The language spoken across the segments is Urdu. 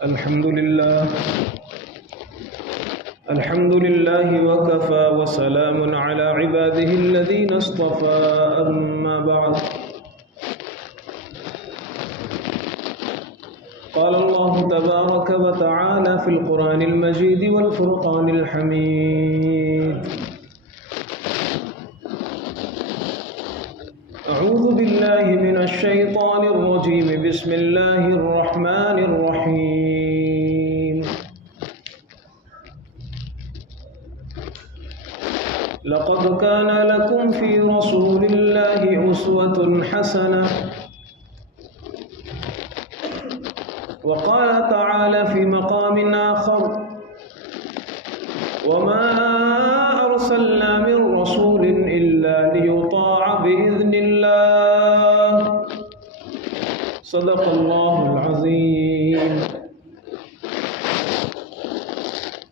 الحمد لله وكفى وسلام على عباده الذين اصطفى أما بعد قال الله تبارك وتعالى في القرآن المجيد والفرقان الحميد أعوذ بالله من الشيطان الرجيم بسم الله الرحمن الرحيم لقد كان لكم في رسول الله أسوة حسنة وقال تعالى في مقام آخر وما أرسلنا من رسول إلا ليطاع بإذن الله صدق الله العظيم.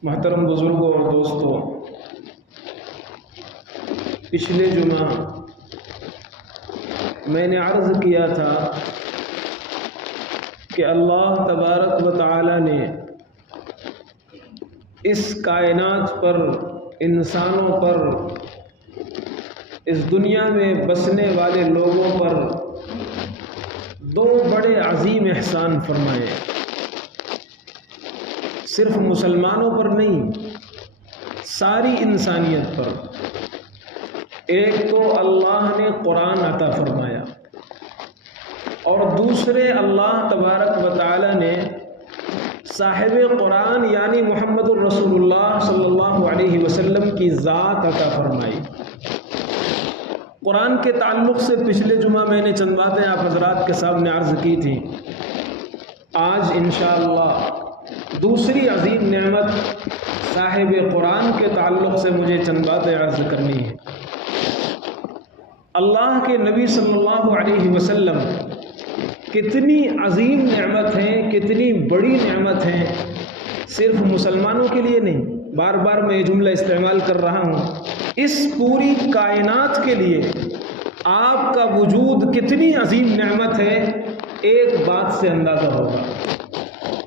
محترم بزرگوں اور دوستوں، پچھلے جمعہ میں نے عرض کیا تھا کہ اللہ تبارک و تعالی نے اس کائنات پر، انسانوں پر، اس دنیا میں بسنے والے لوگوں پر دو بڑے عظیم احسان فرمائے. صرف مسلمانوں پر نہیں، ساری انسانیت پر. ایک تو اللہ نے قرآن عطا فرمایا، اور دوسرے اللہ تبارک و تعالی نے صاحب قرآن یعنی محمد الرسول اللہ صلی اللہ علیہ وسلم کی ذات عطا فرمائی. قرآن کے تعلق سے پچھلے جمعہ میں نے چند باتیں آپ حضرات کے سامنے عرض کی تھی. آج انشاءاللہ دوسری عظیم نعمت صاحب قرآن کے تعلق سے مجھے چند باتیں عرض کرنی ہیں. اللہ کے نبی صلی اللہ علیہ وسلم کتنی عظیم نعمت ہیں، کتنی بڑی نعمت ہیں. صرف مسلمانوں کے لیے نہیں، بار بار میں یہ جملہ استعمال کر رہا ہوں، اس پوری کائنات کے لیے آپ کا وجود کتنی عظیم نعمت ہے ایک بات سے اندازہ ہوگا.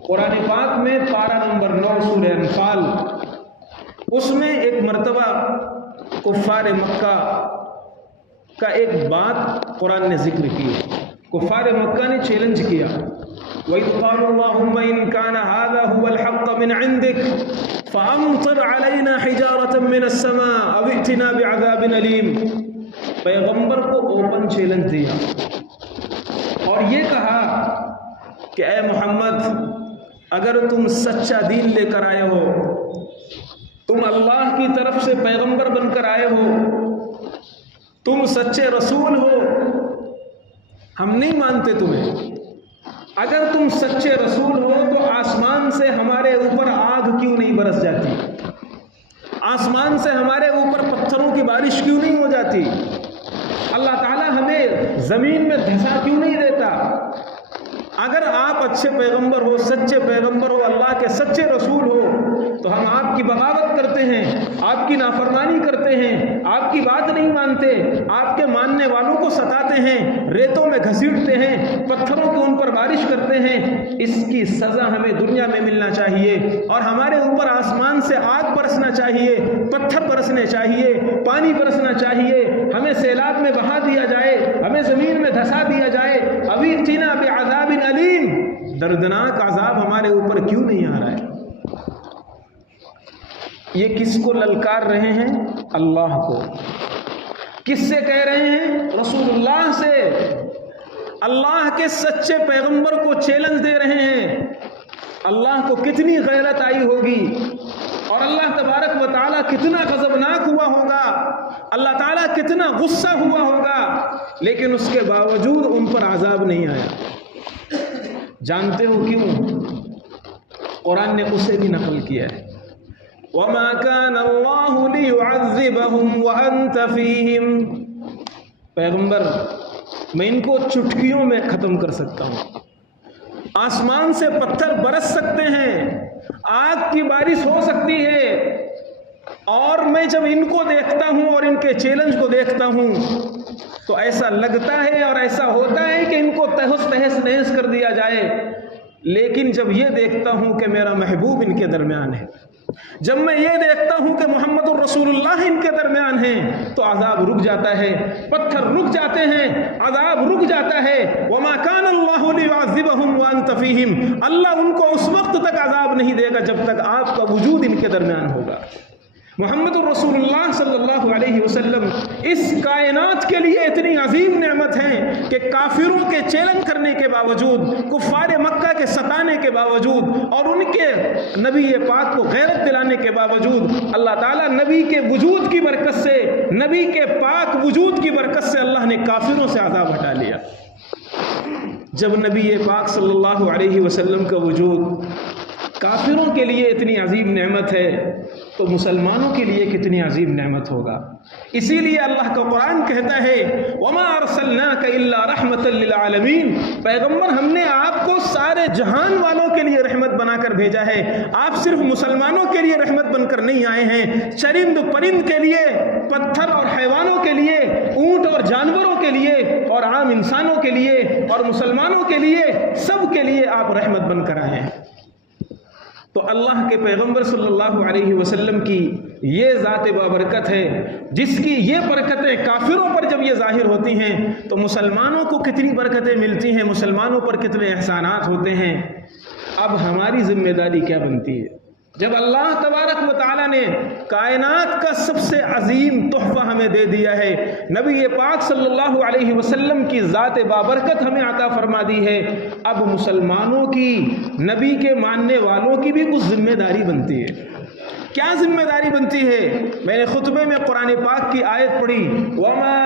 قرآن پاک میں پارہ نمبر 9 سورہ انفال، اس میں ایک مرتبہ کفار مکہ کا ایک بات قرآن نے ذکر کی. کفار مکہ نے چیلنج کیا، وَإِذْ قَالُوا اللَّهُمَّ إِنْ كَانَ هَذَا هُوَ الْحَقَّ مِنْ عِنْدِكَ فَأَمْطِرْ عَلَيْنَا حِجَارَةً مِنَ السَّمَاءِ أَوْ ائْتِنَا بِعَذَابٍ أَلِيمٍ. پیغمبر کو اوپن چیلنج دیا اور یہ کہا کہ اے محمد، اگر تم سچا دین لے کر آئے ہو، تم اللہ کی طرف سے پیغمبر بن کر آئے ہو، تم سچے رسول ہو، ہم نہیں مانتے تمہیں. اگر تم سچے رسول ہو تو آسمان سے ہمارے اوپر آگ کیوں نہیں برس جاتی؟ آسمان سے ہمارے اوپر پتھروں کی بارش کیوں نہیں ہو جاتی؟ اللہ تعالیٰ ہمیں زمین میں دھسا کیوں نہیں دیتا؟ اگر آپ اچھے پیغمبر ہو، سچے پیغمبر ہو، اللہ کے سچے رسول ہو، تو ہم آپ کی بغاوت کرتے ہیں، آپ کی نافرمانی کرتے ہیں، آپ کی بات نہیں مانتے، آپ کے ماننے والوں کو ستاتے ہیں، ریتوں میں گھسیٹتے ہیں، پتھروں کو ان پر بارش کرتے ہیں. اس کی سزا ہمیں دنیا میں ملنا چاہیے، اور ہمارے اوپر آسمان سے آگ برسنا چاہیے، پتھر برسنے چاہیے، پانی برسنا چاہیے، ہمیں سیلاب میں بہا دیا جائے، ہمیں زمین میں دھسا دیا جائے. ابھی ائتنا بعذاب علیم، دردناک عذاب ہمارے اوپر کیوں نہیں آ رہا ہے؟ یہ کس کو للکار رہے ہیں؟ اللہ کو. کس سے کہہ رہے ہیں؟ رسول اللہ سے. اللہ کے سچے پیغمبر کو چیلنج دے رہے ہیں. اللہ کو کتنی غیرت آئی ہوگی، اور اللہ تبارک و تعالیٰ کتنا غضبناک ہوا ہوگا، اللہ تعالیٰ کتنا غصہ ہوا ہوگا، لیکن اس کے باوجود ان پر عذاب نہیں آیا. جانتے ہو کیوں؟ قرآن نے اسے بھی نقل کیا ہے. وَمَا كَانَ اللَّهُ لِيُعَذِّبَهُمْ وَأَنْتَ فِيهِمْ. پیغمبر، میں ان کو چٹکیوں میں ختم کر سکتا ہوں. آسمان سے پتھر برس سکتے ہیں، آگ کی بارش ہو سکتی ہے، اور میں جب ان کو دیکھتا ہوں اور ان کے چیلنج کو دیکھتا ہوں تو ایسا لگتا ہے اور ایسا ہوتا ہے کہ ان کو تہس نہس کر دیا جائے. لیکن جب یہ دیکھتا ہوں کہ میرا محبوب ان کے درمیان ہے، جب میں یہ دیکھتا ہوں کہ محمد الرسول اللہ ان کے درمیان ہیں، تو عذاب رک جاتا ہے، پتھر رک جاتے ہیں، عذاب رک جاتا ہے۔ وما كان الله ليعذبهم وانت فيهم، اللہ ان کو اس وقت تک عذاب نہیں دے گا جب تک آپ کا وجود ان کے درمیان ہوگا۔ محمد الرسول اللہ صلی اللہ علیہ وسلم اس کائنات کے لیے اتنی عظیم نعمت ہیں کہ کافروں کے چیلنج کرنے کے باوجود، کفار مکہ کے ستانے کے باوجود اور ان کے نبی پاک کو غیرت دلانے کے باوجود، اللہ تعالیٰ نبی کے وجود کی برکت سے، نبی کے پاک وجود کی برکت سے اللہ نے کافروں سے عذاب ہٹا لیا۔ جب نبی پاک صلی اللہ علیہ وسلم کا وجود کافروں کے لیے اتنی عظیم نعمت ہے تو مسلمانوں کے لیے کتنی عظیم نعمت ہوگا۔ اسی لیے اللہ کا قرآن کہتا ہے وَمَا أَرْسَلْنَاكَ إِلَّا رَحْمَةً لِّلْعَالَمِينَ، پیغمبر ہم نے آپ کو سارے جہان والوں کے لیے رحمت بنا کر بھیجا ہے، آپ صرف مسلمانوں کے لیے رحمت بن کر نہیں آئے ہیں، چرند پرند کے لیے، پتھر اور حیوانوں کے لیے، اونٹ اور جانوروں کے لیے اور عام انسانوں کے لیے اور مسلمانوں کے لیے، سب کے لیے آپ رحمت بن کر آئے ہیں۔ تو اللہ کے پیغمبر صلی اللہ علیہ وسلم کی یہ ذات بابرکت ہے، جس کی یہ برکتیں کافروں پر جب یہ ظاہر ہوتی ہیں تو مسلمانوں کو کتنی برکتیں ملتی ہیں، مسلمانوں پر کتنے احسانات ہوتے ہیں۔ اب ہماری ذمہ داری کیا بنتی ہے؟ جب اللہ تبارک و تعالیٰ نے کائنات کا سب سے عظیم تحفہ ہمیں دے دیا ہے، نبی پاک صلی اللہ علیہ وسلم کی ذات بابرکت ہمیں عطا فرما دی ہے، اب مسلمانوں کی، نبی کے ماننے والوں کی بھی کچھ ذمہ داری بنتی ہے۔ کیا ذمہ داری بنتی ہے؟ میں نے خطبے میں قرآن پاک کی آیت پڑھی وَمَا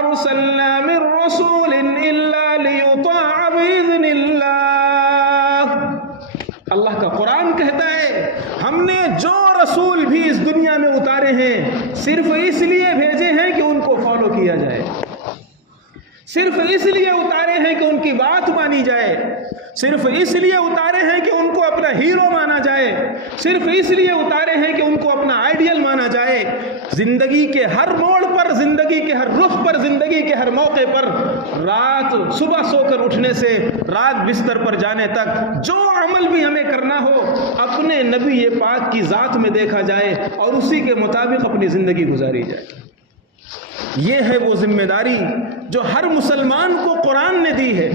أَرْسَلْنَا مِن رَّسُولٍ إِلَّا لِيُطَاعَ بِإِذْنِ اللَّهِ، اللہ کا قرآن کہتا ہے ہم نے جو رسول بھی اس دنیا میں اتارے ہیں صرف اس لیے بھیجے ہیں کہ ان کو فالو کیا جائے، صرف اس لیے اتارے ہیں کہ ان کی بات مانی جائے، صرف اس لیے اتارے ہیں کہ ان کو اپنا ہیرو مانا جائے، صرف اس لیے اتارے ہیں کہ ان کو اپنا آئیڈیل مانا جائے۔ زندگی کے ہر موڑ پر، زندگی کے ہر رخ پر، زندگی کے ہر موقع پر، رات صبح سو کر اٹھنے سے رات بستر پر جانے تک جو عمل بھی ہمیں کرنا ہو اپنے نبی پاک کی ذات میں دیکھا جائے اور اسی کے مطابق اپنی زندگی گزاری جائے۔ یہ ہے وہ ذمہ داری جو ہر مسلمان کو قرآن نے دی ہے،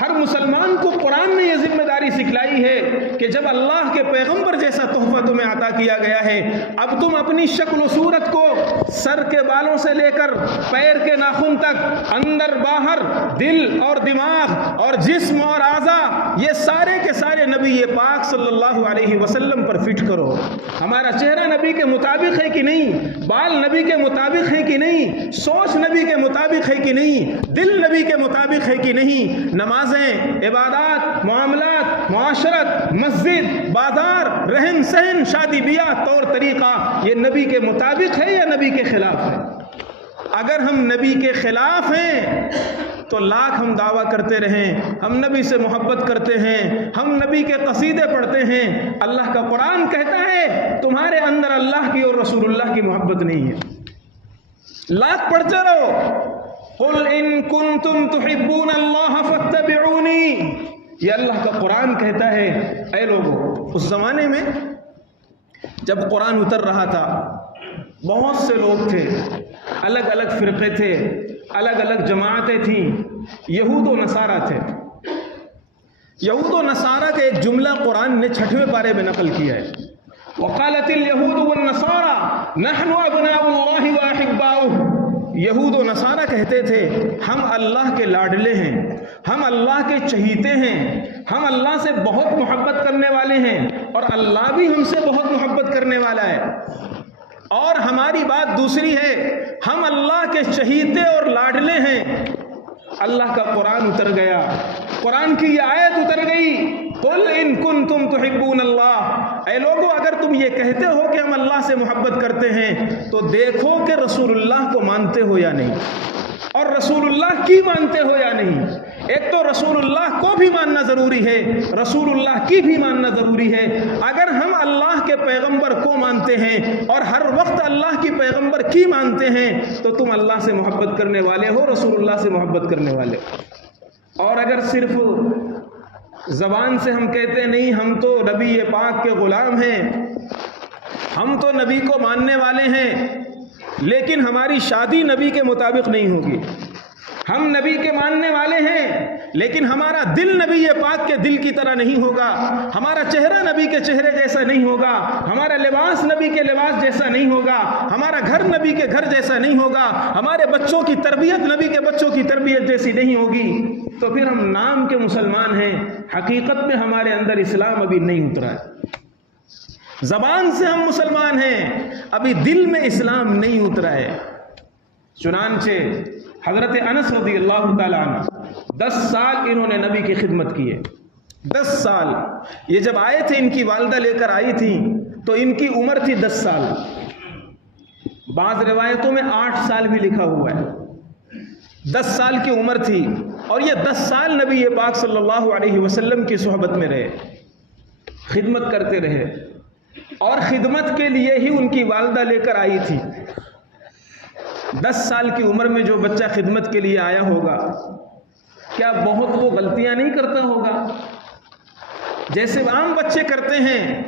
ہر مسلمان کو قرآن نے یہ ذمہ داری سکھلائی ہے کہ جب اللہ کے پیغمبر جیسا تحفہ تمہیں عطا کیا گیا ہے، اب تم اپنی شکل و صورت کو سر کے بالوں سے لے کر پیر کے ناخن تک، اندر باہر، دل اور دماغ اور جسم اور اعضاء، یہ سارے کے سارے نبی پاک صلی اللہ علیہ وسلم پر فٹ کرو۔ ہمارا چہرہ نبی کے مطابق ہے کہ نہیں، بال نبی کے مطابق ہے کہ نہیں، سوچ نبی کے مطابق ہے کہ نہیں، دل نبی کے مطابق ہے کہ نہیں، نمازیں، عبادات، معاملات، معاشرت، مسجد، بازار، رہن سہن، شادی بیاہ، طور طریقہ، یہ نبی کے مطابق ہے یا نبی کے خلاف ہے؟ اگر ہم نبی کے خلاف ہیں تو لاکھ ہم دعویٰ کرتے رہیں ہم نبی سے محبت کرتے ہیں، ہم نبی کے قصیدے پڑھتے ہیں، اللہ کا قرآن کہتا ہے تمہارے اندر اللہ کی اور رسول اللہ کی محبت نہیں ہے۔ لاکھ پڑھتے رہو، قل ان کنتم تحبون اللہ فاتبعونی، یہ اللہ کا قرآن کہتا ہے۔ اے لوگو، اس زمانے میں جب قرآن اتر رہا تھا بہت سے لوگ تھے، الگ الگ فرقے تھے، الگ الگ جماعتیں تھیں، یہود و نصارہ تھے۔ یہود و نصارہ کا ایک جملہ قرآن نے 6ویں پارے میں نقل کیا ہے، وقالت اليہود والنصارى نحن ابناء اللہ واحباؤہ۔ یہود و نصارہ کہتے تھے ہم اللہ کے لاڈلے ہیں، ہم اللہ کے چہیتے ہیں، ہم اللہ سے بہت محبت کرنے والے ہیں اور اللہ بھی ہم سے بہت محبت کرنے والا ہے۔ اور ہماری بات دوسری ہے، ہم اللہ کے چہیتے اور لاڈلے ہیں۔ اللہ کا قرآن اتر گیا، قرآن کی یہ آیت اتر گئی، قل ان کنتم تحبون اللہ، اے لوگو اگر تم یہ کہتے ہو کہ ہم اللہ سے محبت کرتے ہیں تو دیکھو کہ رسول اللہ کو مانتے ہو یا نہیں، اور رسول اللہ کی مانتے ہو یا نہیں۔ ایک تو رسول اللہ کو بھی ماننا ضروری ہے، رسول اللہ کی بھی ماننا ضروری ہے۔ اگر ہم اللہ کے پیغمبر کو مانتے ہیں اور ہر وقت اللہ کی پیغمبر کی مانتے ہیں تو تم اللہ سے محبت کرنے والے ہو، رسول اللہ سے محبت کرنے والے ہو۔ اور اگر صرف زبان سے ہم کہتے ہیں نہیں ہم تو نبی پاک کے غلام ہیں، ہم تو نبی کو ماننے والے ہیں، لیکن ہماری شادی نبی کے مطابق نہیں ہوگی۔ ہم نبی کے ماننے والے ہیں لیکن ہمارا دل نبی پاک کے دل کی طرح نہیں ہوگا، ہمارا چہرہ نبی کے چہرے جیسا نہیں ہوگا، ہمارا لباس نبی کے لباس جیسا نہیں ہوگا، ہمارا گھر نبی کے گھر جیسا نہیں ہوگا، ہمارے بچوں کی تربیت نبی کے بچوں کی تربیت جیسی نہیں ہوگی، تو پھر ہم نام کے مسلمان ہیں، حقیقت میں ہمارے اندر اسلام ابھی نہیں اترا ہے۔ زبان سے ہم مسلمان ہیں، ابھی دل میں اسلام نہیں اترا ہے۔ چنانچہ حضرت انس رضی اللہ تعالیٰ عنہ 10 سال انہوں نے نبی کی خدمت کی ہے۔ 10 سال یہ جب آئے تھے، ان کی والدہ لے کر آئی تھی تو ان کی عمر تھی 10 سال، بعض روایتوں میں 8 سال بھی لکھا ہوا ہے۔ 10 سال کی عمر تھی اور یہ 10 سال نبی پاک صلی اللہ علیہ وسلم کی صحبت میں رہے، خدمت کرتے رہے، اور خدمت کے لیے ہی ان کی والدہ لے کر آئی تھی۔ 10 سال کی عمر میں جو بچہ خدمت کے لیے آیا ہوگا، کیا بہت وہ غلطیاں نہیں کرتا ہوگا؟ جیسے عام بچے کرتے ہیں۔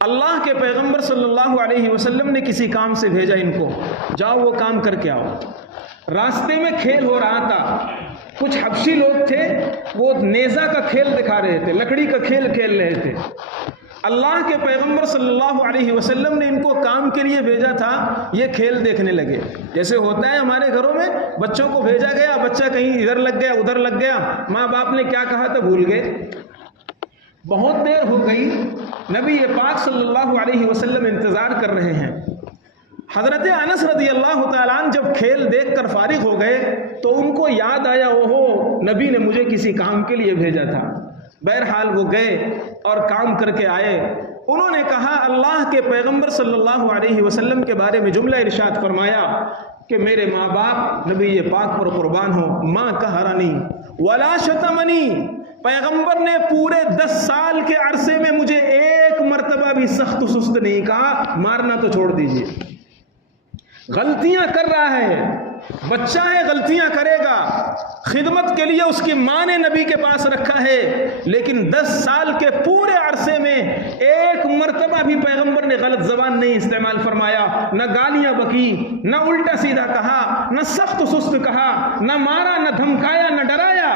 اللہ کے پیغمبر صلی اللہ علیہ وسلم نے کسی کام سے بھیجا ان کو، جاؤ وہ کام کر کے آؤ۔ راستے میں کھیل ہو رہا تھا، کچھ حبشی لوگ تھے، وہ نیزہ کا کھیل دکھا رہے تھے، لکڑی کا کھیل کھیل رہے تھے۔ اللہ کے پیغمبر صلی اللہ علیہ وسلم نے ان کو کام کے لیے بھیجا تھا، یہ کھیل دیکھنے لگے۔ جیسے ہوتا ہے ہمارے گھروں میں، بچوں کو بھیجا گیا، بچہ کہیں ادھر لگ گیا ادھر لگ گیا، ماں باپ نے کیا کہا تھا بھول گئے۔ بہت دیر ہو گئی، نبی پاک صلی اللہ علیہ وسلم انتظار کر رہے ہیں۔ حضرت انس رضی اللہ تعالیٰ عنہ جب کھیل دیکھ کر فارغ ہو گئے تو ان کو یاد آیا، اوہو نبی نے مجھے کسی کام کے لیے بھیجا تھا۔ بہرحال وہ گئے اور کام کر کے آئے۔ انہوں نے کہا اللہ کے پیغمبر صلی اللہ علیہ وسلم کے بارے میں جملہ ارشاد فرمایا کہ میرے ماں باپ نبی پاک پر قربان ہو، ماں قہرنی ولا شتمنی، پیغمبر نے پورے 10 سال کے عرصے میں مجھے ایک مرتبہ بھی سخت سست نہیں کہا، مارنا تو چھوڑ دیجئے۔ غلطیاں کر رہا ہے، بچہ ہے، غلطیاں کرے گا، خدمت کے لیے اس کی ماں نے نبی کے پاس رکھا ہے، لیکن 10 سال کے پورے عرصے میں ایک مرتبہ بھی پیغمبر نے غلط زبان نہیں استعمال فرمایا، نہ گالیاں بکی، نہ الٹا سیدھا کہا، نہ سخت سست کہا، نہ مارا، نہ دھمکایا، نہ ڈرایا۔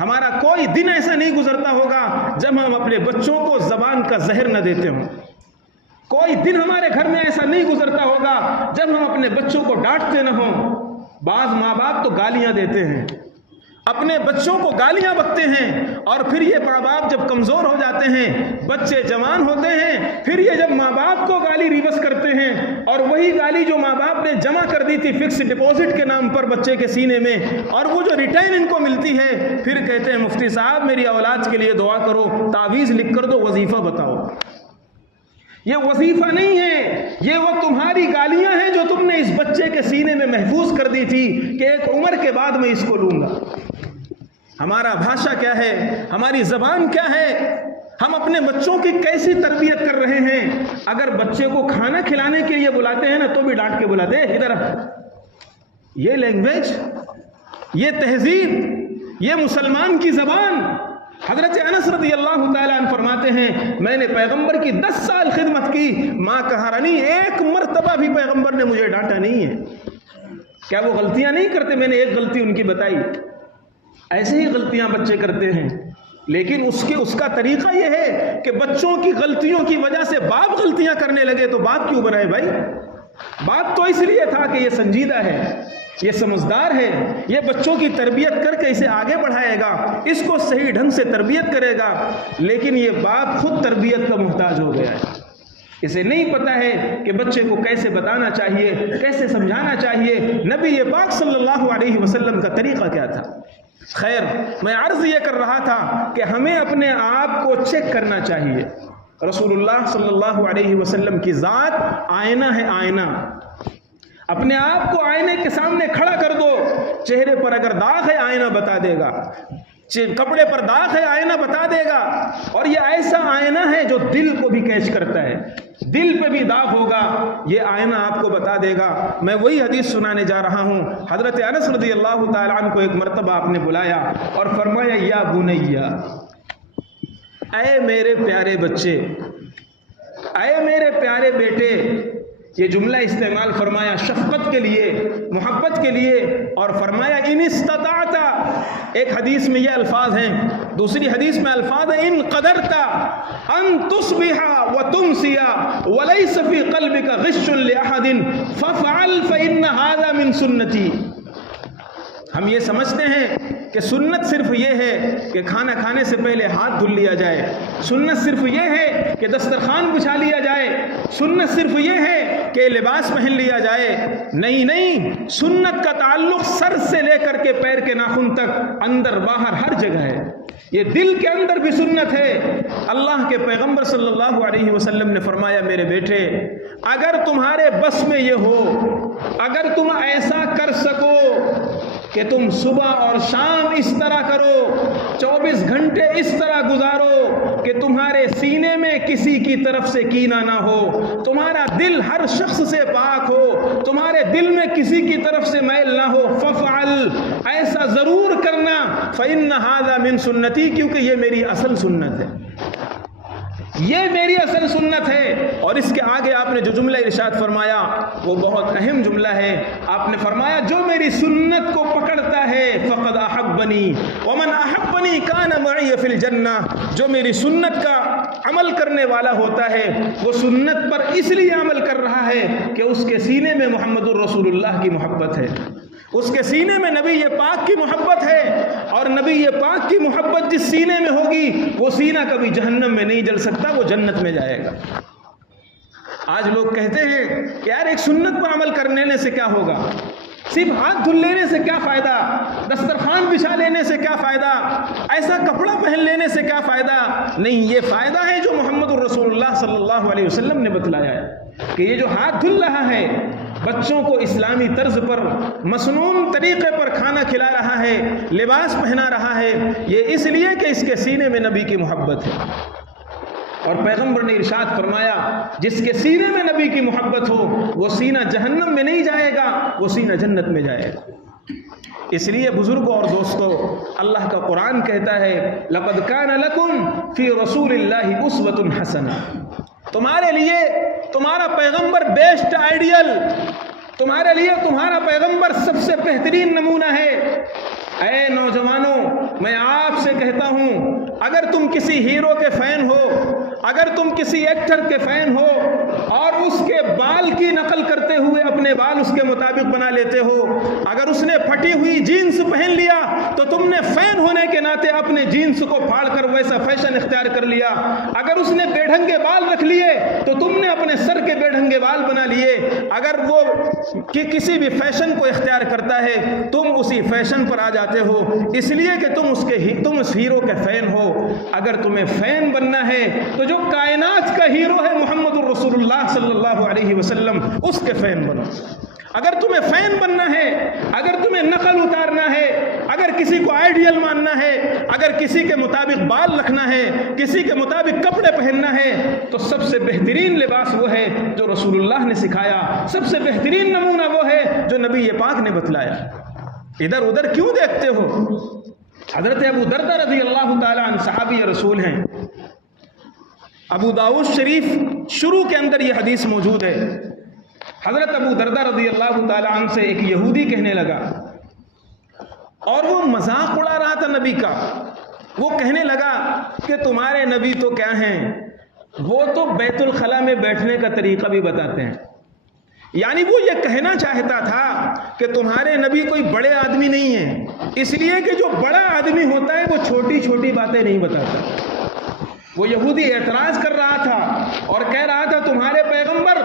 ہمارا کوئی دن ایسا نہیں گزرتا ہوگا جب ہم اپنے بچوں کو زبان کا زہر نہ دیتے ہوں۔ کوئی دن ہمارے گھر میں ایسا نہیں گزرتا ہوگا جب ہم اپنے بچوں کو ڈانٹتے نہ ہوں۔ بعض ماں باپ تو گالیاں دیتے ہیں، اپنے بچوں کو گالیاں بکتے ہیں، اور پھر یہ ماں باپ جب کمزور ہو جاتے ہیں، بچے جوان ہوتے ہیں، پھر یہ جب ماں باپ کو گالی ریورس کرتے ہیں، اور وہی گالی جو ماں باپ نے جمع کر دی تھی فکس ڈپازٹ کے نام پر بچے کے سینے میں، اور وہ جو ریٹرن ان کو ملتی ہے، پھر کہتے ہیں مفتی صاحب میری اولاد کے لیے دعا کرو، تعویذ لکھ کر دو، وظیفہ بتاؤ۔ یہ وظیفہ نہیں ہے، یہ وہ تمہاری گالیاں ہیں جو تم نے اس بچے کے سینے میں محفوظ کر دی تھی کہ ایک عمر کے بعد میں اس کو لوں گا۔ ہمارا بھاشا کیا ہے، ہماری زبان کیا ہے، ہم اپنے بچوں کی کیسی تربیت کر رہے ہیں؟ اگر بچے کو کھانا کھلانے کے لیے بلاتے ہیں نا تو بھی ڈانٹ کے بلاتے ہیں، ادھر یہ لینگویج، یہ تہذیب، یہ مسلمان کی زبان۔ حضرت انس رضی اللہ تعالیٰ عنہ فرماتے ہیں میں نے پیغمبر کی 10 سال خدمت کی، ماں قہرنی، ایک مرتبہ بھی پیغمبر نے مجھے ڈانٹا نہیں ہے۔ کیا وہ غلطیاں نہیں کرتے؟ میں نے ایک غلطی ان کی بتائی۔ ایسے ہی غلطیاں بچے کرتے ہیں، لیکن اس کا طریقہ یہ ہے کہ بچوں کی غلطیوں کی وجہ سے باپ غلطیاں کرنے لگے تو باپ کیوں بنائے بھائی؟ باپ تو اس لیے تھا کہ یہ سنجیدہ ہے، یہ سمجھدار ہے، یہ بچوں کی تربیت کر کے اسے آگے بڑھائے گا، اس کو صحیح ڈھنگ سے تربیت کرے گا، لیکن یہ باپ خود تربیت کا محتاج ہو گیا ہے۔ اسے نہیں پتا ہے کہ بچے کو کیسے بتانا چاہیے، کیسے سمجھانا چاہیے، نبی پاک صلی اللہ علیہ وسلم کا طریقہ کیا تھا۔ خیر، میں عرض یہ کر رہا تھا کہ ہمیں اپنے آپ کو چیک کرنا چاہیے۔ رسول اللہ صلی اللہ علیہ وسلم کی ذات آئینہ ہے، آئینہ۔ اپنے آپ کو آئینے کے سامنے کھڑا کر دو، چہرے پر اگر داغ ہے آئینہ بتا دے گا، کپڑے پر داغ ہے آئینہ بتا دے گا، اور یہ ایسا آئینہ ہے جو دل کو بھی کیچ کرتا ہے، دل پہ بھی داغ ہوگا، یہ آئینہ آپ کو بتا دے گا۔ میں وہی حدیث سنانے جا رہا ہوں۔ حضرت انس رضی اللہ تعالیٰ عنہ کو ایک مرتبہ آپ نے بلایا اور فرمایا یا بنیا، اے میرے پیارے بچے، اے میرے پیارے بیٹے۔ یہ جملہ استعمال فرمایا شفقت کے لیے، محبت کے لیے، اور فرمایا ان استطاعت، ایک حدیث میں یہ الفاظ ہیں، دوسری حدیث میں الفاظ ہیں ان قدرت ان تصبح وتمسي وليس في قلبك غش لاحد فافعل فان هذا من سنتي۔ ہم یہ سمجھتے ہیں کہ سنت صرف یہ ہے کہ کھانا کھانے سے پہلے ہاتھ دھل لیا جائے، سنت صرف یہ ہے کہ دسترخوان بچھا لیا جائے، سنت صرف یہ ہے کہ لباس پہن لیا جائے۔ نہیں نہیں، سنت کا تعلق سر سے لے کر کے پیر کے ناخن تک، اندر باہر ہر جگہ ہے۔ یہ دل کے اندر بھی سنت ہے۔ اللہ کے پیغمبر صلی اللہ علیہ وسلم نے فرمایا میرے بیٹے، اگر تمہارے بس میں یہ ہو، اگر تم ایسا کر سکو کہ تم صبح اور شام اس طرح کرو، 24 گھنٹے اس طرح گزارو کہ تمہارے سینے میں کسی کی طرف سے کینہ نہ ہو، تمہارا دل ہر شخص سے پاک ہو، تمہارے دل میں کسی کی طرف سے میل نہ ہو، ففعل، ایسا ضرور کرنا، فإن هذا من سنتی، کیونکہ یہ میری اصل سنت ہے، یہ میری اصل سنت ہے۔ اور اس کے آگے آپ نے جو جملہ ارشاد فرمایا وہ بہت اہم جملہ ہے۔ آپ نے فرمایا جو میری سنت کو پکڑتا ہے فقد احبنی ومن احبنی کان معی فی الجنہ، جو میری سنت کا عمل کرنے والا ہوتا ہے وہ سنت پر اس لیے عمل کر رہا ہے کہ اس کے سینے میں محمد الرسول اللہ کی محبت ہے، اس کے سینے میں نبی پاک کی محبت ہے، اور نبی پاک کی محبت جس سینے میں ہوگی وہ سینہ کبھی جہنم میں نہیں جل سکتا، وہ جنت میں جائے گا۔ آج لوگ کہتے ہیں کہ یار ایک سنت پر عمل کرنے سے کیا ہوگا، صرف ہاتھ دھل لینے سے کیا فائدہ، دسترخوان بچھا لینے سے کیا فائدہ، ایسا کپڑا پہن لینے سے کیا فائدہ۔ نہیں، یہ فائدہ ہے جو محمد الرسول اللہ صلی اللہ علیہ وسلم نے بتلایا ہے کہ یہ جو ہاتھ دھل رہا ہے، بچوں کو اسلامی طرز پر مسنون طریقے پر کھانا کھلا رہا ہے، لباس پہنا رہا ہے، یہ اس لیے کہ اس کے سینے میں نبی کی محبت ہے۔ اور پیغمبر نے ارشاد فرمایا جس کے سینے میں نبی کی محبت ہو وہ سینہ جہنم میں نہیں جائے گا، وہ سینہ جنت میں جائے گا۔ اس لیے بزرگوں اور دوستوں، اللہ کا قرآن کہتا ہے لَقَدْ كَانَ لَكُمْ فِي رَسُولِ اللَّهِ أُسْوَةٌ حَسَنَةٌ، تمہارے لیے تمہارا پیغمبر بیسٹ آئیڈیل، تمہارے لیے تمہارا پیغمبر سب سے بہترین نمونہ ہے۔ اے نوجوانوں، میں آپ سے کہتا ہوں اگر تم کسی ہیرو کے فین ہو، اگر تم کسی ایکٹر کے فین ہو اور اس کے بال کی نقل کرتے ہوئے اپنے بال اس کے مطابق بنا لیتے ہو، اگر اس نے پھٹی ہوئی جینس پہن لیا تو تم نے فین ہونے کے ناطے اپنے جینس کو پھاڑ کر ویسا فیشن اختیار کر لیا، اگر اس نے بے ڈھنگے بال رکھ لیے تو تم نے اپنے سر کے بے ڈھنگے بال بنا لیے، اگر وہ کسی بھی فیشن کو اختیار کرتا ہے تم اسی فیشن پر آ جاتے ہو، اس لیے کہ تم اس ہیرو کے فین ہو۔ اگر تمہیں فین بننا ہے تو جو کائنات کا ہیرو ہے محمد الرسول اللہ صلی اللہ علیہ وسلم، اس کے فین بنو۔ اگر تمہیں فین بننا ہے، اگر تمہیں نقل اتارنا ہے، اگر کسی کو آئیڈیل ماننا ہے، اگر کسی کے مطابق بال رکھنا ہے، کسی کے مطابق کپڑے پہننا ہے، تو سب سے بہترین لباس وہ ہے جو رسول اللہ نے سکھایا، سب سے بہترین نمونہ وہ ہے جو نبی پاک نے بتلایا۔ ادھر ادھر کیوں دیکھتے ہو؟ حضرت ابو دردہ رضی اللہ تعالیٰ عنہ صحابی رسول ہیں۔ ابو داؤد شریف شروع کے اندر یہ حدیث موجود ہے۔ حضرت ابو دردہ رضی اللہ تعالیٰ عنہ سے ایک یہودی کہنے لگا، اور وہ مذاق اڑا رہا تھا نبی کا، وہ کہنے لگا کہ تمہارے نبی تو کیا ہیں، وہ تو بیت الخلاء میں بیٹھنے کا طریقہ بھی بتاتے ہیں۔ یعنی وہ یہ کہنا چاہتا تھا کہ تمہارے نبی کوئی بڑے آدمی نہیں ہیں، اس لیے کہ جو بڑا آدمی ہوتا ہے وہ چھوٹی چھوٹی باتیں نہیں بتاتا۔ وہ یہودی اعتراض کر رہا تھا اور کہہ رہا تھا تمہارے پیغمبر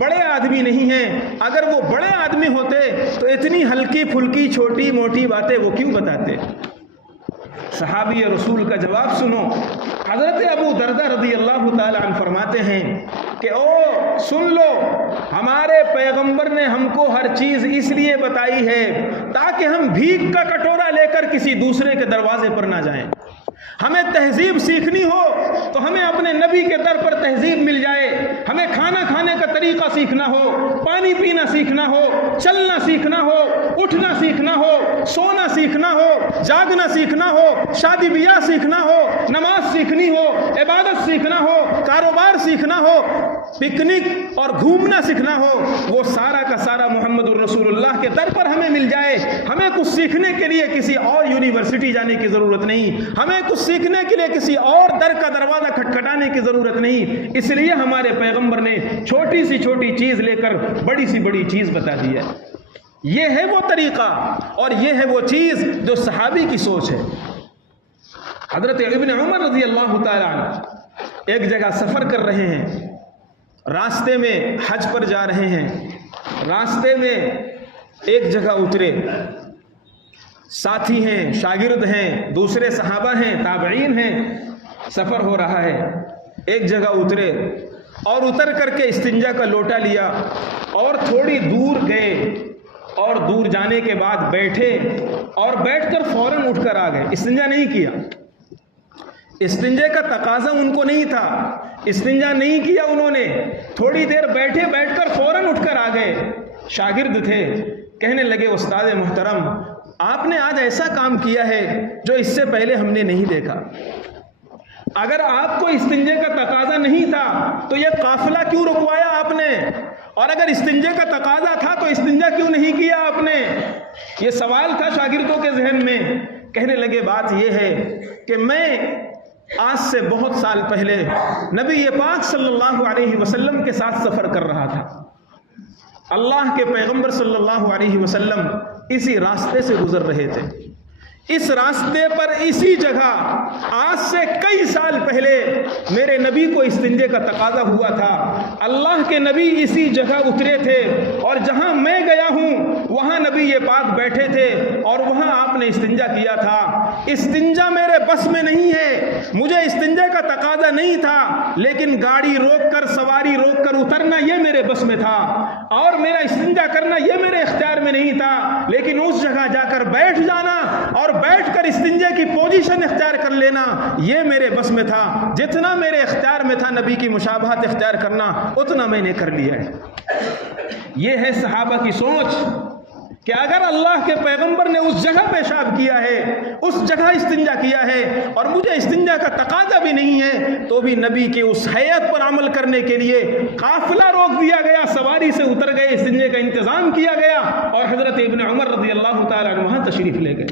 بڑے آدمی نہیں ہیں، اگر وہ بڑے آدمی ہوتے تو اتنی ہلکی پھلکی چھوٹی موٹی باتیں وہ کیوں بتاتے؟ صحابی رسول کا جواب سنو۔ حضرت ابو دردہ رضی اللہ تعالی عنہ فرماتے ہیں کہ او سن لو، ہمارے پیغمبر نے ہم کو ہر چیز اس لیے بتائی ہے تاکہ ہم بھیک کا کٹورا لے کر کسی دوسرے کے دروازے پر نہ جائیں۔ ہمیں تہذیب سیکھنی ہو تو ہمیں اپنے نبی کے در پر تہذیب مل جائے۔ ہمیں کھانا کھانے کا طریقہ سیکھنا ہو، پانی پینا سیکھنا ہو، چلنا سیکھنا ہو، اٹھنا سیکھنا ہو، سونا سیکھنا ہو، جاگنا سیکھنا ہو، شادی بیاہ سیکھنا ہو، نماز سیکھنی ہو، عبادت سیکھنا ہو، کاروبار سیکھنا ہو، پکنک اور گھومنا سیکھنا ہو، وہ سارا کا سارا محمد الرسول اللہ کے در پر ہمیں مل جائے۔ ہمیں کچھ سیکھنے کے لیے کسی اور یونیورسٹی جانے کی ضرورت نہیں، ہمیں کچھ سیکھنے کے لیے کسی اور در کا دروازہ کھٹکھٹانے کی ضرورت نہیں۔ اس لیے ہمارے پیغمبر نے چھوٹی سی چھوٹی چیز لے کر بڑی سی بڑی چیز بتا دی ہے۔ یہ ہے وہ طریقہ اور یہ ہے وہ چیز جو صحابی کی سوچ ہے۔ حضرت ابن عمر رضی اللہ تعالی عنہ ایک جگہ سفر کر رہے ہیں، راستے میں حج پر جا رہے ہیں، راستے میں ایک جگہ اترے، ساتھی ہیں، شاگرد ہیں، دوسرے صحابہ ہیں، تابعین ہیں، سفر ہو رہا ہے، ایک جگہ اترے اور اتر کر کے استنجا کا لوٹا لیا اور تھوڑی دور گئے اور دور جانے کے بعد بیٹھے اور بیٹھ کر فوراً اٹھ کر آ گئے۔ استنجا نہیں کیا، استنجا کا تقاضا ان کو نہیں تھا، استنجا نہیں کیا انہوں نے، تھوڑی دیر بیٹھے، بیٹھ کر فوراً اٹھ کر آ گئے۔ شاگرد تھے، کہنے لگے استاد محترم آپ نے آج ایسا کام کیا ہے جو اس سے پہلے ہم نے نہیں دیکھا۔ اگر آپ کو استنجے کا تقاضا نہیں تھا تو یہ قافلہ کیوں رکوایا آپ نے؟ اور اگر استنجے کا تقاضا تھا تو استنجا کیوں نہیں کیا آپ نے؟ یہ سوال تھا شاگردوں کے ذہن میں۔ کہنے لگے بات یہ ہے کہ میں آج سے بہت سال پہلے نبی پاک صلی اللہ علیہ وسلم کے ساتھ سفر کر رہا تھا۔ اللہ کے پیغمبر صلی اللہ علیہ وسلم اسی راستے سے گزر رہے تھے۔ اس راستے پر اسی جگہ آج سے کئی سال پہلے میرے نبی کو استنجے کا تقاضا ہوا تھا۔ اللہ کے نبی اسی جگہ اترے تھے اور جہاں میں گیا ہوں وہاں نبی پاک بیٹھے تھے اور وہاں آپ نے استنجا کیا تھا۔ استنجا میرے بس میں نہیں ہے، مجھے استنجے کا تقاضا نہیں تھا، لیکن گاڑی روک کر، سواری روک کر اترنا یہ میرے بس میں تھا، اور میرا استنجا کرنا یہ میرے اختیار میں نہیں تھا، لیکن اس جگہ جا کر بیٹھ جانا اور بیٹھ کر استنجے کی پوزیشن اختیار کر لینا یہ میرے بس میں تھا۔ جتنا میرے اختیار میں تھا نبی کی مشابہت اختیار کرنا اتنا میں نے کر لیا ہے۔ یہ ہے صحابہ کی سوچ کہ اگر اللہ کے پیغمبر نے اس جگہ پیشاب کیا ہے، اس جگہ استنجا کیا ہے اور مجھے استنجا کا تقاضا بھی نہیں ہے، تو بھی نبی کے اس ہیئت پر عمل کرنے کے لیے قافلہ روک دیا گیا، سواری سے اتر گئے، استنجے کا انتظام کیا گیا اور حضرت ابن عمر رضی اللہ تعالیٰ عنہ وہاں تشریف لے گئے۔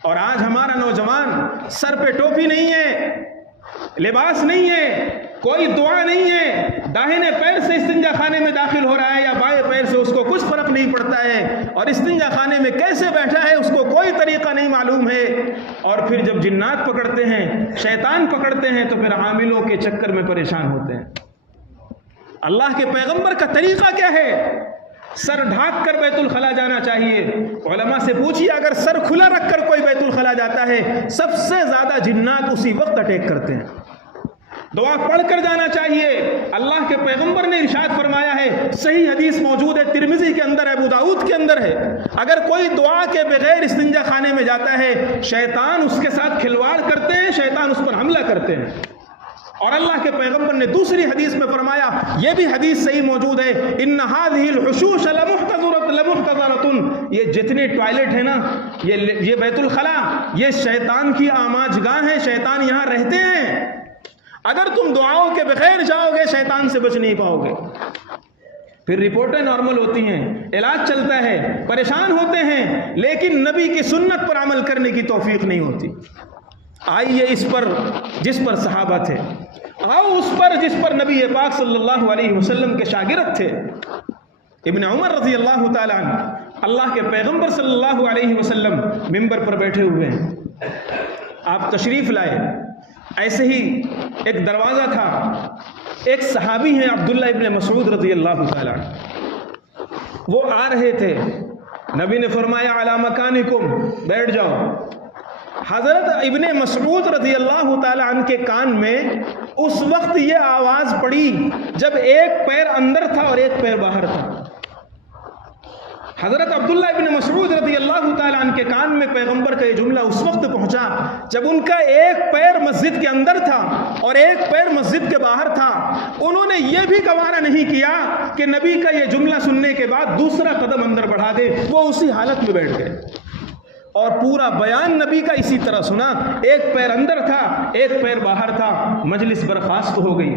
اور آج ہمارا نوجوان سر پہ ٹوپی نہیں ہے، لباس نہیں ہے، کوئی دعا نہیں ہے، داہنے پیر سے استنجا خانے میں داخل ہو رہا ہے یا بائیں پیر سے، اس کو کچھ فرق نہیں پڑتا ہے، اور استنجا خانے میں کیسے بیٹھا ہے اس کو کوئی طریقہ نہیں معلوم ہے۔ اور پھر جب جنات پکڑتے ہیں، شیطان پکڑتے ہیں، تو پھر عاملوں کے چکر میں پریشان ہوتے ہیں۔ اللہ کے پیغمبر کا طریقہ کیا ہے؟ سر ڈھانک کر بیت الخلا جانا چاہیے۔ علماء سے پوچھیے اگر سر کھلا رکھ کر کوئی بیت الخلا جاتا ہے سب سے زیادہ جنات اسی وقت اٹیک کرتے ہیں۔ دعا پڑھ کر جانا چاہیے۔ اللہ کے پیغمبر نے ارشاد فرمایا ہے، صحیح حدیث موجود ہے، ترمذی کے اندر ہے، ابو داؤد کے اندر ہے، اگر کوئی دعا کے بغیر استنجا خانے میں جاتا ہے شیطان اس کے ساتھ کھلواڑ کرتے ہیں، شیطان اس پر حملہ کرتے ہیں۔ اور اللہ کے پیغمبر نے دوسری حدیث میں فرمایا، یہ بھی حدیث صحیح موجود ہے، ان هذه الحشوش لمحتضرۃ، یہ جتنے ٹوائلٹ ہیں نا، یہ بیت الخلا، یہ شیطان کی آماج گاہ ہے، شیطان یہاں رہتے ہیں۔ اگر تم دعاؤں کے بغیر جاؤ گے شیطان سے بچ نہیں پاؤ گے۔ پھر رپورٹیں نارمل ہوتی ہیں، علاج چلتا ہے، پریشان ہوتے ہیں، لیکن نبی کی سنت پر عمل کرنے کی توفیق نہیں ہوتی۔ آئیے اس پر جس پر صحابہ تھے، آؤ اس پر جس پر نبی پاک صلی اللہ علیہ وسلم کے شاگرد تھے۔ ابن عمر رضی اللہ تعالیٰ عنہ، اللہ کے پیغمبر صلی اللہ علیہ وسلم ممبر پر بیٹھے ہوئے ہیں، آپ تشریف لائے، ایسے ہی ایک دروازہ تھا، ایک صحابی ہیں عبداللہ ابن مسعود رضی اللہ تعالیٰ عنہ، وہ آ رہے تھے، نبی نے فرمایا علی مکانکم، بیٹھ جاؤ۔ حضرت ابن مسعود رضی اللہ تعالی عنہ کے کان میں اس وقت یہ آواز پڑی جب ایک پیر اندر تھا اور ایک پیر باہر تھا۔ حضرت عبداللہ ابن مسعود رضی اللہ تعالی عنہ کے کان میں پیغمبر کا یہ جملہ اس وقت پہنچا جب ان کا ایک پیر مسجد کے اندر تھا اور ایک پیر مسجد کے باہر تھا۔ انہوں نے یہ بھی گوارا نہیں کیا کہ نبی کا یہ جملہ سننے کے بعد دوسرا قدم اندر بڑھا دے، وہ اسی حالت میں بیٹھ گئے اور پورا بیان نبی کا اسی طرح سنا۔ ایک پیر اندر تھا، ایک پیر باہر تھا، مجلس برخاست ہو گئی۔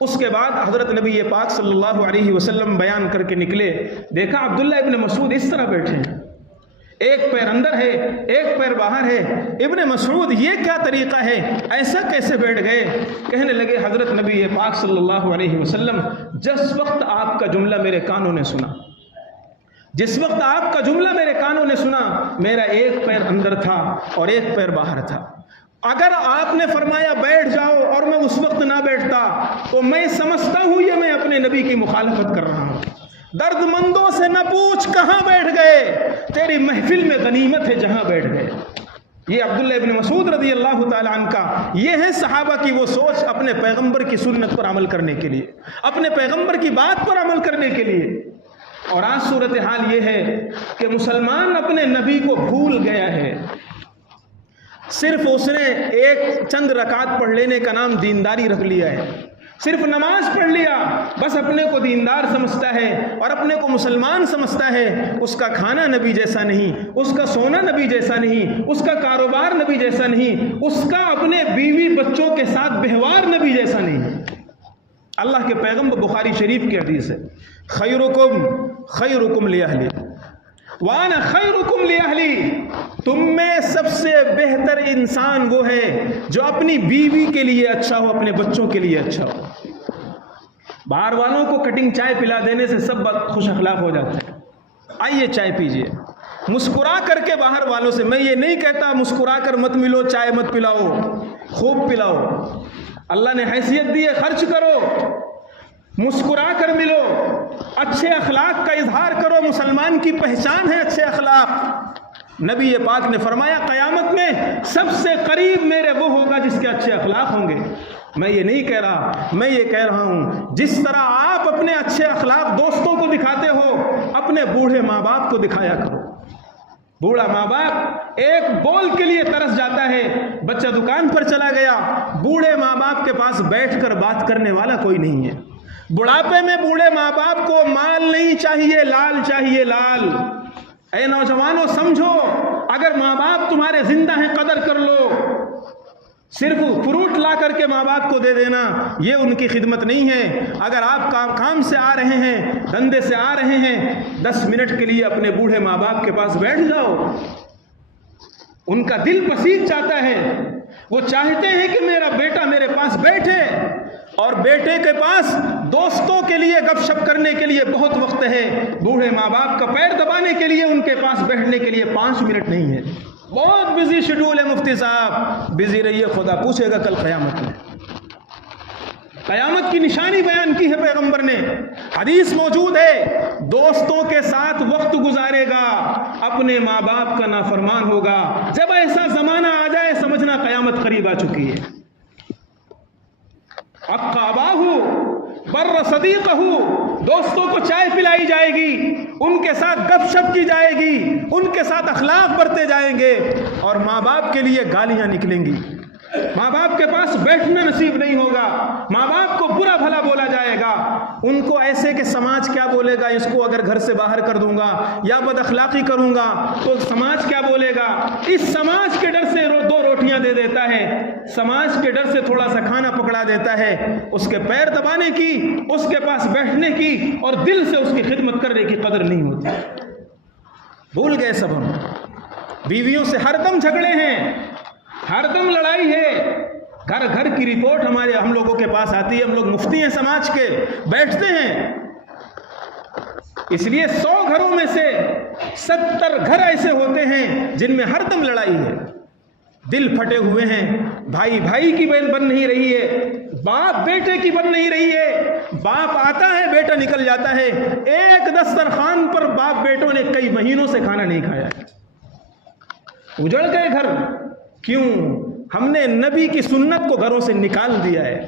اس کے بعد حضرت نبی پاک صلی اللہ علیہ وسلم بیان کر کے نکلے، دیکھا عبداللہ ابن مسعود اس طرح بیٹھے ہیں، ایک پیر اندر ہے ایک پیر باہر ہے۔ ابن مسعود یہ کیا طریقہ ہے، ایسا کیسے بیٹھ گئے؟ کہنے لگے حضرت نبی پاک صلی اللہ علیہ وسلم جس وقت آپ کا جملہ میرے کانوں نے سنا، جس وقت آپ کا جملہ میرے کانوں نے سنا، میرا ایک پیر اندر تھا اور ایک پیر باہر تھا۔ اگر آپ نے فرمایا بیٹھ جاؤ اور میں اس وقت نہ بیٹھتا تو میں سمجھتا ہوں یہ میں اپنے نبی کی مخالفت کر رہا ہوں۔ درد مندوں سے نہ پوچھ کہاں بیٹھ گئے، تیری محفل میں غنیمت ہے جہاں بیٹھ گئے۔ یہ عبداللہ ابن مسعود رضی اللہ تعالی عنہ کا یہ ہے صحابہ کی وہ سوچ اپنے پیغمبر کی سنت پر عمل کرنے کے لیے، اپنے پیغمبر کی بات پر عمل کرنے کے لیے۔ اور آج صورتحال یہ ہے کہ مسلمان اپنے نبی کو بھول گیا ہے، صرف اس نے ایک چند رکعت پڑھ لینے کا نام دینداری رکھ لیا ہے، صرف نماز پڑھ لیا بس اپنے کو دیندار سمجھتا ہے اور اپنے کو مسلمان سمجھتا ہے۔ اس کا کھانا نبی جیسا نہیں، اس کا سونا نبی جیسا نہیں، اس کا کاروبار نبی جیسا نہیں، اس کا اپنے بیوی بچوں کے ساتھ بہوار نبی جیسا نہیں۔ اللہ کے پیغمبر بخاری شریف کی حدیث ہے، خیرکم خیرکم لأہلی وانا خیرکم لأہلی، تم میں سب سے بہتر انسان وہ ہے جو اپنی بیوی کے لیے اچھا ہو، اپنے بچوں کے لیے اچھا ہو۔ باہر والوں کو کٹنگ چائے پلا دینے سے سب خوش اخلاق ہو جاتے ہیں، آئیے چائے پیجئے، مسکرا کر کے باہر والوں سے، میں یہ نہیں کہتا مسکرا کر مت ملو، چائے مت پلاؤ، خوب پلاؤ، اللہ نے حیثیت دی ہے، خرچ کرو، مسکرا کر ملو، اچھے اخلاق کا اظہار کرو، مسلمان کی پہچان ہے اچھے اخلاق۔ نبی پاک نے فرمایا قیامت میں سب سے قریب میرے وہ ہوگا جس کے اچھے اخلاق ہوں گے۔ میں یہ نہیں کہہ رہا، میں یہ کہہ رہا ہوں جس طرح آپ اپنے اچھے اخلاق دوستوں کو دکھاتے ہو، اپنے بوڑھے ماں باپ کو دکھایا کرو۔ بوڑھا ماں باپ ایک بول کے لیے ترس جاتا ہے، بچہ دکان پر چلا گیا، بوڑھے ماں باپ کے پاس بیٹھ کر بات کرنے والا کوئی نہیں ہے۔ بڑھاپے میں بوڑھے ماں باپ کو مال نہیں چاہیے، لال چاہیے، لال۔ اے نوجوانوں سمجھو، اگر ماں باپ تمہارے زندہ ہیں قدر کر لو، صرف فروٹ لا کر کے ماں باپ کو دے دینا یہ ان کی خدمت نہیں ہے۔ اگر آپ کام سے آ رہے ہیں، دھندے سے آ رہے ہیں، 10 منٹ کے لیے اپنے بوڑھے ماں باپ کے پاس بیٹھ جاؤ، ان کا دل پسیج جاتا ہے، وہ چاہتے ہیں کہ میرا بیٹا میرے پاس بیٹھے، اور بیٹے کے پاس دوستوں کے لیے گپ شپ کرنے کے لیے بہت وقت ہے، بوڑھے ماں باپ کا پیر دبانے کے لیے ان کے پاس بیٹھنے کے لیے 5 منٹ نہیں ہے۔ بہت بزی شیڈول ہے مفتی صاحب، بزی رہیے، خدا پوچھے گا کل قیامت میں۔ قیامت کی نشانی بیان کی ہے پیغمبر نے، حدیث موجود ہے، دوستوں کے ساتھ وقت گزارے گا، اپنے ماں باپ کا نافرمان ہوگا۔ جب ایسا زمانہ آ جائے سمجھنا قیامت قریب آ چکی ہے۔ اقاباہو بر صدیقہ، دوستوں کو چائے پلائی جائے گی، ان کے ساتھ گپ شپ کی جائے گی، ان کے ساتھ اخلاق برتے جائیں گے، اور ماں باپ کے لیے گالیاں نکلیں گی، ماں باپ کے پاس بیٹھنا نصیب نہیں ہوگا، ماں باپ کو برا بھلا بولا جائے گا، ان کو ایسے کہ سماج کیا بولے گا، اس کو اگر گھر سے باہر کر دوں گا یا بد اخلاقی کروں گا تو سماج کیا بولے گا۔ اس سماج کے ڈر سے 2 روٹیاں دے دیتا ہے، سماج کے ڈر سے تھوڑا سا کھانا پکڑا دیتا ہے، اس کے پیر دبانے کی، اس کے پاس بیٹھنے کی اور دل سے اس کی خدمت کرنے کی قدر نہیں ہوتی۔ بھول گئے سب ہم، بیویوں سے ہر دم جھگڑے ہیں، ہر دم لڑائی ہے، گھر گھر کی رپورٹ ہم لوگوں کے پاس آتی ہے، ہم لوگ مفتی ہیں سماج کے، بیٹھتے ہیں، اس لیے 100 گھروں میں سے 70 گھر ایسے ہوتے ہیں جن میں ہر دم لڑائی ہے، دل پھٹے ہوئے ہیں، بھائی بھائی کی بن نہیں رہی ہے، باپ بیٹے کی بن نہیں رہی ہے، باپ آتا ہے بیٹا نکل جاتا ہے، ایک دسترخوان پر باپ بیٹوں نے کئی مہینوں سے کھانا نہیں کھایا ہے۔ اجڑ گئے گھر. کیوں؟ ہم نے نبی کی سنت کو گھروں سے نکال دیا ہے.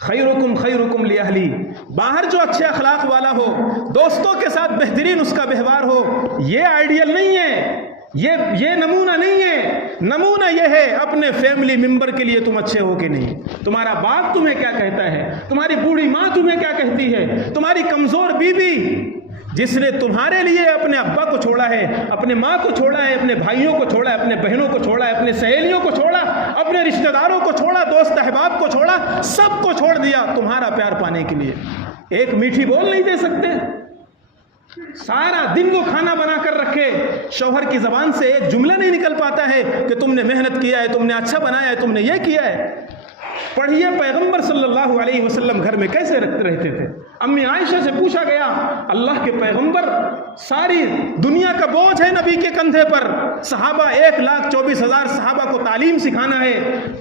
خیرکم خیرکم لاہلی، باہر جو اچھے اخلاق والا ہو، دوستوں کے ساتھ بہترین اس کا ویوہار ہو، یہ آئیڈیل نہیں ہے، یہ نمونہ نہیں ہے. نمونہ یہ ہے اپنے فیملی ممبر کے لیے تم اچھے ہو کہ نہیں، تمہارا باپ تمہیں کیا کہتا ہے، تمہاری بوڑھی ماں تمہیں کیا کہتی ہے، تمہاری کمزور بیوی جس نے تمہارے لیے اپنے ابا کو چھوڑا ہے، اپنے ماں کو چھوڑا ہے، اپنے بھائیوں کو چھوڑا ہے، اپنے بہنوں کو چھوڑا ہے، اپنے سہیلیوں کو چھوڑا، اپنے رشتہ داروں کو چھوڑا، دوست احباب کو چھوڑا، سب کو چھوڑ دیا تمہارا پیار پانے کے لیے. ایک میٹھی بول نہیں دے سکتے؟ سارا دن وہ کھانا بنا کر رکھے، شوہر کی زبان سے ایک جملہ نہیں نکل پاتا ہے کہ تم نے محنت کیا ہے، تم نے اچھا بنایا ہے، تم نے یہ کیا ہے. پڑھیے پیغمبر صلی اللہ علیہ وسلم گھر میں کیسے رہتے تھے. امی عائشہ سے پوچھا گیا، اللہ کے پیغمبر ساری دنیا کا بوجھ ہے نبی کے کندھے پر، صحابہ 1,24,000 صحابہ کو تعلیم سکھانا ہے،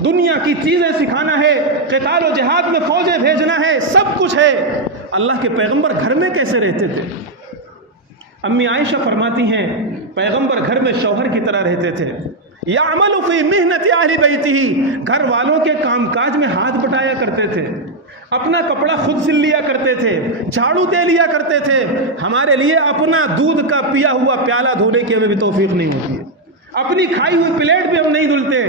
دنیا کی چیزیں سکھانا ہے، قتال و جہاد میں فوجیں بھیجنا ہے، سب کچھ ہے، اللہ کے پیغمبر گھر میں کیسے رہتے تھے؟ امی عائشہ فرماتی ہیں پیغمبر گھر میں شوہر کی طرح رہتے تھے. یعمل فی محنت اہل بیتہ، گھر والوں کے کام کاج میں ہاتھ بٹایا کرتے تھے، اپنا کپڑا خود سل لیا کرتے تھے، جھاڑو دے لیا کرتے تھے. ہمارے لیے اپنا دودھ کا پیا ہوا پیالہ دھونے کی ہمیں بھی توفیق نہیں ہوتی ہے، اپنی کھائی ہوئی پلیٹ بھی ہم نہیں دھلتے.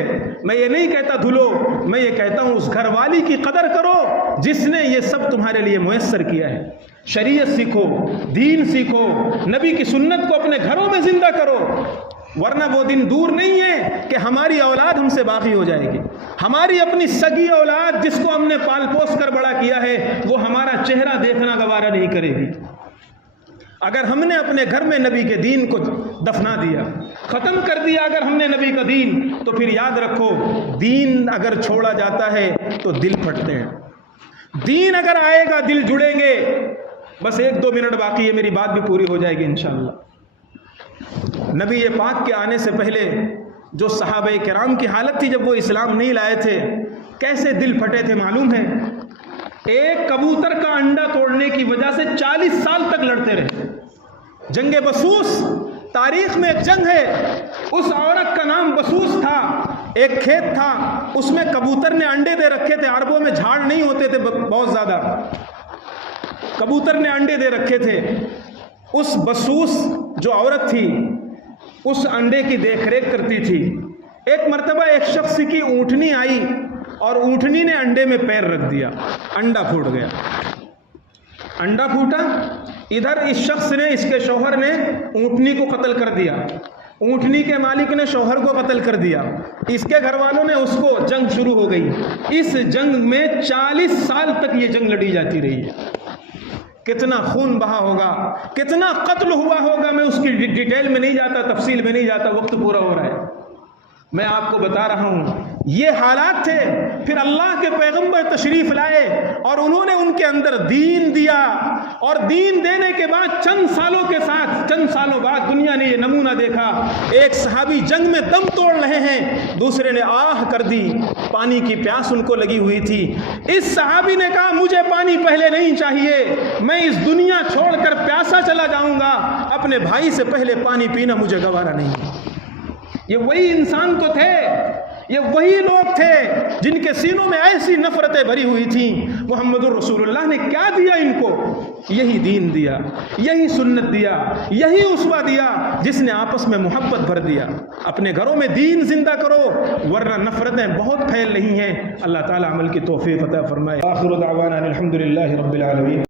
میں یہ نہیں کہتا دھلو، میں یہ کہتا ہوں اس گھر والی کی قدر کرو جس نے یہ سب تمہارے لیے میسر کیا ہے. شریعت سیکھو، دین سیکھو، نبی کی سنت کو اپنے گھروں میں زندہ کرو، ورنہ وہ دن دور نہیں ہے کہ ہماری اولاد ہم سے باقی ہو جائے گی. ہماری اپنی سگی اولاد جس کو ہم نے پال پوس کر بڑا کیا ہے وہ ہمارا چہرہ دیکھنا گوارا نہیں کرے گی. اگر ہم نے اپنے گھر میں نبی کے دین کو دفنا دیا، ختم کر دیا اگر ہم نے نبی کا دین، تو پھر یاد رکھو دین اگر چھوڑا جاتا ہے تو دل پھٹتے ہیں، دین اگر آئے گا دل جڑیں گے. بس 1-2 منٹ باقی ہے، میری بات بھی پوری ہو جائے گی انشاءاللہ. نبی پاک کے آنے سے پہلے جو صحابہ کرام کی حالت تھی جب وہ اسلام نہیں لائے تھے، کیسے دل پھٹے تھے معلوم ہے؟ ایک کبوتر کا انڈا توڑنے کی وجہ سے 40 سال تک لڑتے رہے. جنگ بسوس، تاریخ میں ایک جنگ ہے، اس عورت کا نام بسوس تھا. ایک کھیت تھا، اس میں کبوتر نے انڈے دے رکھے تھے، عربوں میں جھاڑ نہیں ہوتے تھے بہت زیادہ، کبوتر نے انڈے دے رکھے تھے. اس بسوس جو عورت تھی اس انڈے کی دیکھ ریکھ کرتی تھی. ایک مرتبہ ایک شخص کی اونٹنی آئی اور اونٹنی نے انڈے میں پیر رکھ دیا، انڈا پھوٹ گیا. انڈا پھوٹا، ادھر اس شخص نے، اس کے شوہر نے اونٹنی کو قتل کر دیا، اونٹنی کے مالک نے شوہر کو قتل کر دیا، اس کے گھر والوں نے اس کو، جنگ شروع ہو گئی. اس جنگ میں 40 سال تک یہ جنگ لڑی جاتی رہی ہے. کتنا خون بہا ہوگا، کتنا قتل ہوا ہوگا، میں اس کی ڈیٹیل میں نہیں جاتا، تفصیل میں نہیں جاتا، وقت پورا ہو رہا ہے. میں آپ کو بتا رہا ہوں یہ حالات تھے. پھر اللہ کے پیغمبر تشریف لائے اور انہوں نے ان کے اندر دین دیا، اور دین دینے کے بعد چند سالوں بعد دنیا نے یہ نمونہ دیکھا. ایک صحابی جنگ میں دم توڑ رہے ہیں، دوسرے نے آہ کر دی، پانی کی پیاس ان کو لگی ہوئی تھی. اس صحابی نے کہا مجھے پانی پہلے نہیں چاہیے، میں اس دنیا چھوڑ کر پیاسا چلا جاؤں گا، اپنے بھائی سے پہلے پانی پینا مجھے گوارا نہیں. یہ وہی انسان تو تھے، یہ وہی لوگ تھے جن کے سینوں میں ایسی نفرتیں بھری ہوئی تھیں. محمد الرسول اللہ نے کیا دیا ان کو؟ یہی دین دیا، یہی سنت دیا، یہی اسوہ دیا جس نے آپس میں محبت بھر دیا. اپنے گھروں میں دین زندہ کرو ورنہ نفرتیں بہت پھیل رہی ہیں. اللہ تعالی عمل کی توفیق عطا فرمائے. آخر دعوانا الحمدللہ رب العالمین.